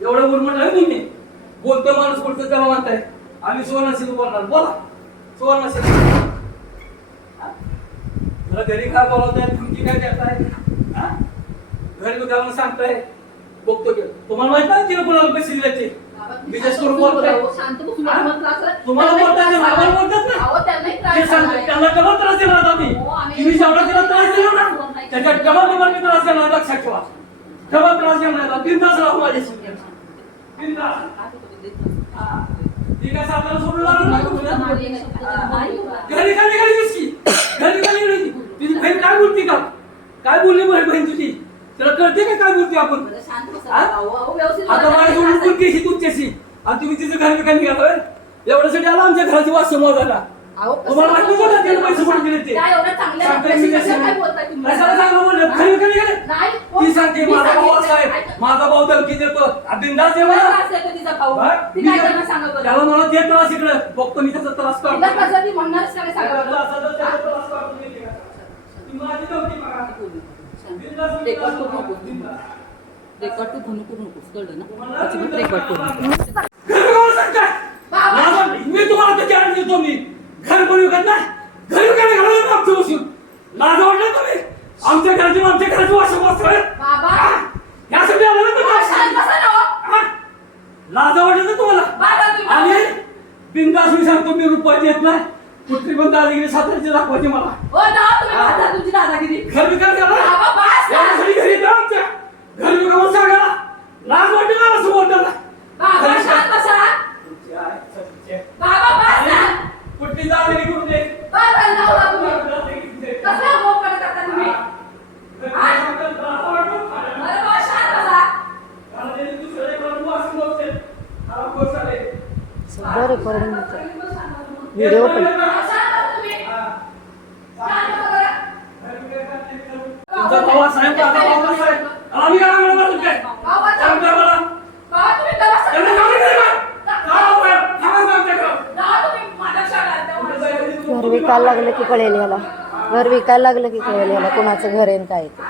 एवढं उर्मट आहे तुम्ही. बोलतो माणूस बोलतो तेव्हा म्हणताय आम्ही सुवर्णसिंह बोलणार. बोला सुवर्णसिंह. तुला घरी काय बोलवताय, तुमची काय देताय? घरी त्याला सांगताय बघतो की तुम्हाला माहित नाही तिला कोणाला पैसे दिले ते विशेष करून बोलताय. तुम्हाला बोलतात ते मला बोलतात ना ते सांगते त्यांना डबल त्रास देणार आम्ही. तुम्ही जेवढा तिला त्रास दिला ना त्याच्या डबल डबल त्रास देणार. लक्षात ठेवा डबल त्रास देणार. 3 तास राहू माझ्याशी 3 तास. ठीक आहे आपल्याला सोडून घरी घरी घरी दिसली घरी घरी घरी तुझी बहीण काय बोलती का? काय बोलली बहीण तुझी? तुला कळते का काय बोलते आपण? आता माझ्या सोडून बोलते ही तुमच्याशी आणि तुम्ही तिचं घर विकायला गेला एवढ्यासाठी आला आमच्या घराची वास मोजायला. तुम्हाला माहिती का त्याला पैसे कोण दिले ते? कशाला सांगा बोलत घरी विकायला गेले ती सांगते माझा भाऊ असा आहे माझा भाऊ धमकी देतो. बिंदास आहे मला त्याला मला देत त्रास इकडं बघतो मी त्याचा त्रास काढतो. रेकॉर्ड तू धनु करू नकोस कळलं ना. अजिबात रेकॉर्ड करू नकोस. मी तुम्हाला ते चॅलेंज देतो. मी घर पण विकत नाही घरी विकायला घालायला आमच्या बसून लाज वाटलं तुम्ही आमच्या घराची वाशा बसतोय यासाठी आलं ना तुम्हाला. लाज वाटलं ना तुम्हाला. आणि बिंदास मी सांगतो मी रुपये देत नाही. कुठली पण दादागिरी सातारची दाखवायची मला. घर विकायला यासाठी घरी येतं आमच्या घर विकावून सांगा लाज वाटते मला असं बोलताना. कुठली दादागिरी करून दे रेकॉर्डिंग व्हिडिओ पण तुमचा भाऊ साहेब आम्ही काय म्हणणार तुमचे सांगता मला घर विकायला लागलं की कळेल याला. घर विकायला लागलं की कळेल याला कोणाचं घर आहे काय ते.